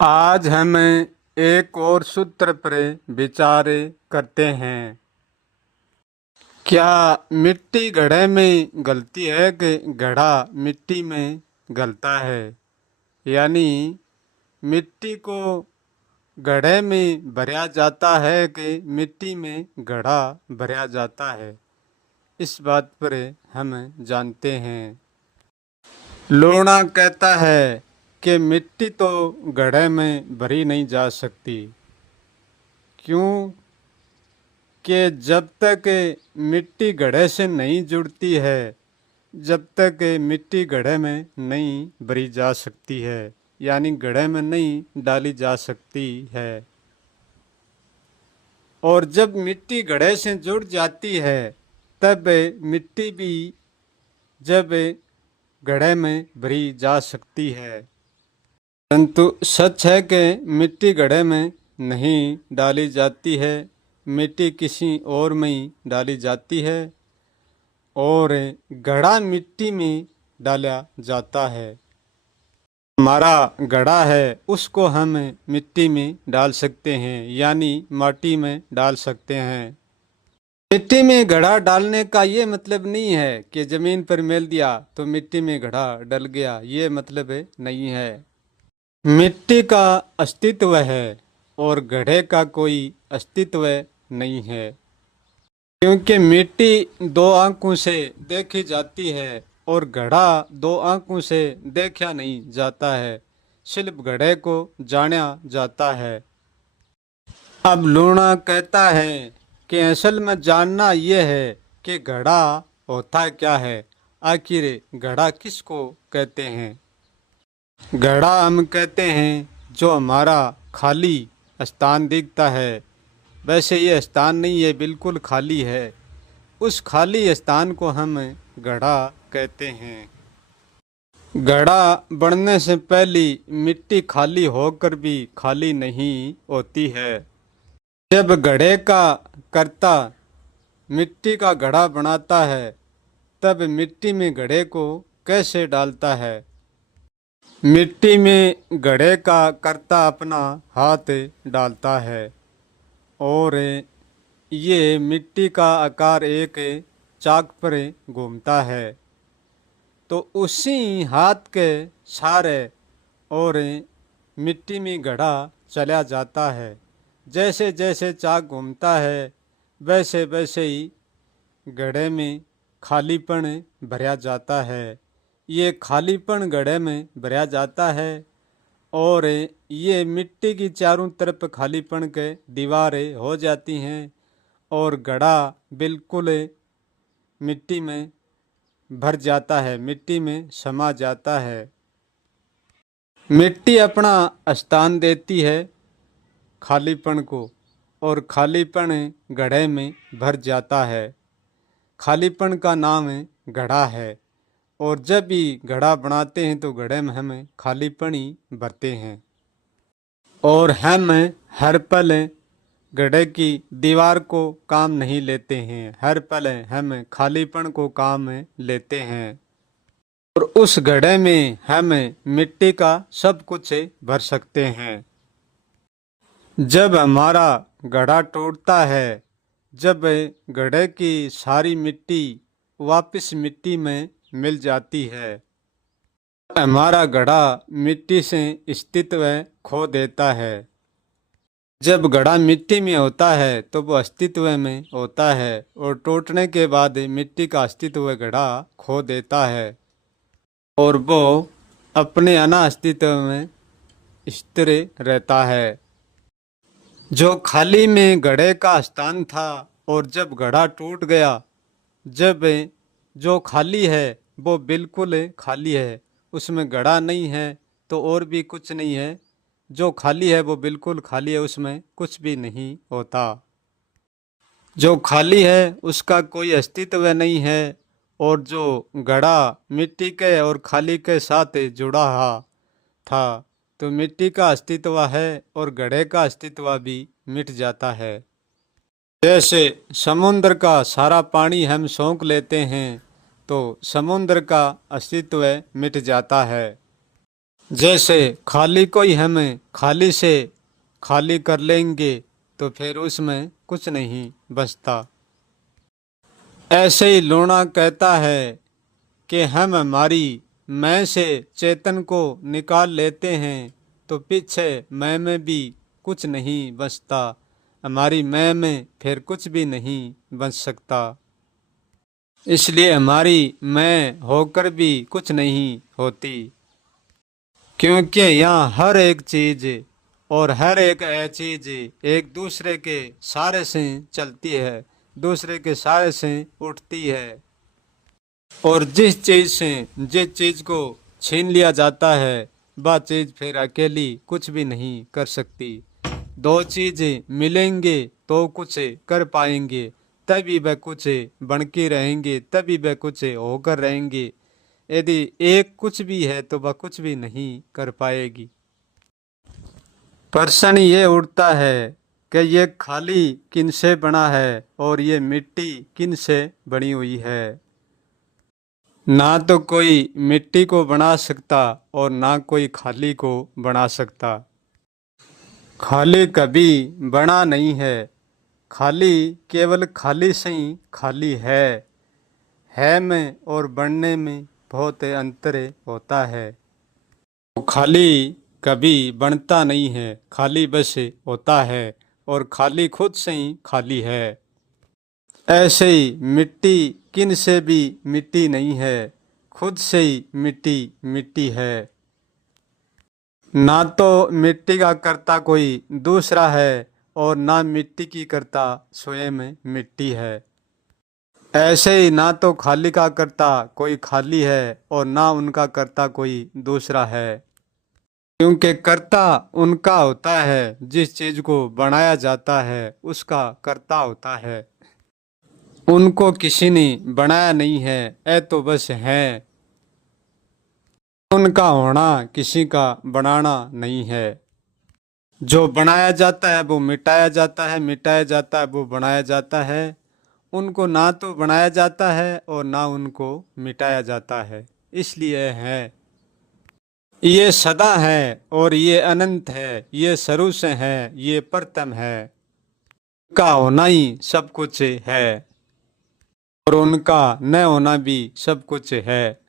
आज हम एक और सूत्र पर विचार करते हैं। क्या मिट्टी घड़े में गलती है कि घड़ा मिट्टी में गलता है? यानी मिट्टी को घड़े में भरा जाता है कि मिट्टी में घड़ा भरा जाता है? इस बात पर हम जानते हैं। लोना कहता है कि मिट्टी तो घड़े में भरी नहीं जा सकती। क्यों? कि जब तक मिट्टी घड़े से नहीं जुड़ती है, जब तक मिट्टी घड़े में नहीं भरी जा सकती है, यानी घड़े में नहीं डाली जा सकती है। और जब मिट्टी घड़े से जुड़ जाती है, तब मिट्टी भी जब घड़े में भरी जा सकती है। परंतु सच है कि मिट्टी घड़े में नहीं डाली जाती है, मिट्टी किसी और में ही डाली जाती है और घड़ा मिट्टी में डाला जाता है। हमारा घड़ा है उसको हम मिट्टी में डाल सकते हैं, यानी माटी में डाल सकते हैं। मिट्टी में घड़ा डालने का ये मतलब नहीं है कि जमीन पर मेल दिया तो मिट्टी में घड़ा डल गया, ये मतलब नहीं है। मिट्टी का अस्तित्व है और घड़े का कोई अस्तित्व नहीं है, क्योंकि मिट्टी दो आंखों से देखी जाती है और घड़ा दो आंखों से देखा नहीं जाता है, सिर्फ घड़े को जाना जाता है। अब लूणा कहता है कि असल में जानना यह है कि घड़ा होता क्या है, आखिर घड़ा किसको कहते हैं। घड़ा हम कहते हैं जो हमारा खाली स्थान दिखता है। वैसे ये स्थान नहीं है, बिल्कुल खाली है। उस खाली स्थान को हम घड़ा कहते हैं। घड़ा बनने से पहले मिट्टी खाली होकर भी खाली नहीं होती है। जब घड़े का कर्ता मिट्टी का घड़ा बनाता है, तब मिट्टी में घड़े को कैसे डालता है? मिट्टी में घड़े का कर्ता अपना हाथ डालता है और ये मिट्टी का आकार एक चाक पर घूमता है, तो उसी हाथ के सहारे और मिट्टी में घड़ा चला जाता है। जैसे जैसे चाक घूमता है, वैसे वैसे ही घड़े में खालीपन भरा जाता है। ये खालीपन घड़े में भरा जाता है और ये मिट्टी की चारों तरफ खालीपन के दीवारें हो जाती हैं और घड़ा बिल्कुल मिट्टी में भर जाता है, मिट्टी में समा जाता है। मिट्टी अपना स्थान देती है खालीपन को और खालीपन घड़े में भर जाता है। खालीपन का नाम घड़ा है और जब भी घड़ा बनाते हैं तो घड़े में हम खालीपन ही भरते हैं और हम हर पल घड़े की दीवार को काम नहीं लेते हैं, हर पल हम खालीपन को काम में लेते हैं और उस घड़े में हम मिट्टी का सब कुछ भर सकते हैं। जब हमारा घड़ा टूटता है, जब घड़े की सारी मिट्टी वापस मिट्टी में मिल जाती है, हमारा घड़ा मिट्टी से अस्तित्व खो देता है। जब घड़ा मिट्टी में होता है तो वो अस्तित्व में होता है और टूटने के बाद मिट्टी का अस्तित्व घड़ा खो देता है और वो अपने अना अस्तित्व में स्थिर रहता है। जो खाली में घड़े का स्थान था और जब घड़ा टूट गया, जब जो खाली है वो बिल्कुल खाली है, उसमें घड़ा नहीं है तो और भी कुछ नहीं है, जो खाली है वो बिल्कुल खाली है, उसमें कुछ भी नहीं होता। जो खाली है उसका कोई अस्तित्व नहीं है और जो घड़ा मिट्टी के और खाली के साथ जुड़ा था तो मिट्टी का अस्तित्व है और घड़े का अस्तित्व भी मिट जाता है। जैसे समुद्र का सारा पानी हम सोख लेते हैं तो समुद्र का अस्तित्व मिट जाता है। जैसे खाली कोई हमें खाली से खाली कर लेंगे तो फिर उसमें कुछ नहीं बचता। ऐसे ही लूणा कहता है कि हम हमारी मैं से चेतन को निकाल लेते हैं तो पीछे मैं में भी कुछ नहीं बचता। हमारी मैं में फिर कुछ भी नहीं बच सकता। इसलिए हमारी मैं होकर भी कुछ नहीं होती, क्योंकि यहाँ हर एक चीज और हर एक चीज एक दूसरे के सहारे से चलती है, दूसरे के सहारे से उठती है। और जिस चीज से जिस चीज को छीन लिया जाता है वह चीज फिर अकेली कुछ भी नहीं कर सकती। दो चीजें मिलेंगे तो कुछ कर पाएंगे, तभी वह कुछ बन के रहेंगे, तभी वह कुछ होकर रहेंगे। यदि एक कुछ भी है तो वह कुछ भी नहीं कर पाएगी। प्रश्न ये उठता है कि ये खाली किन से बना है और ये मिट्टी किन से बनी हुई है। ना तो कोई मिट्टी को बना सकता और ना कोई खाली को बना सकता। खाली कभी बना नहीं है, खाली केवल खाली से ही खाली है में और बनने में बहुत अंतर होता है। खाली कभी बनता नहीं है, खाली बस होता है और खाली खुद से ही खाली है। ऐसे ही मिट्टी किन से भी मिट्टी नहीं है, खुद से ही मिट्टी मिट्टी है। ना तो मिट्टी का कर्ता कोई दूसरा है और ना मिट्टी की कर्ता स्वयं मिट्टी है। ऐसे ही ना तो खाली का कर्ता कोई खाली है और ना उनका कर्ता कोई दूसरा है, क्योंकि कर्ता उनका होता है जिस चीज को बनाया जाता है उसका कर्ता होता है। उनको किसी ने बनाया नहीं है, ऐ तो बस है। उनका होना किसी का बनाना नहीं है। जो बनाया जाता है वो मिटाया जाता है, मिटाया जाता है वो बनाया जाता है। उनको ना तो बनाया जाता है और ना उनको मिटाया जाता है, इसलिए है। ये सदा है और ये अनंत है, ये शुरू से है, ये प्रथम है। उनका होना ही सब कुछ है और उनका न होना भी सब कुछ है।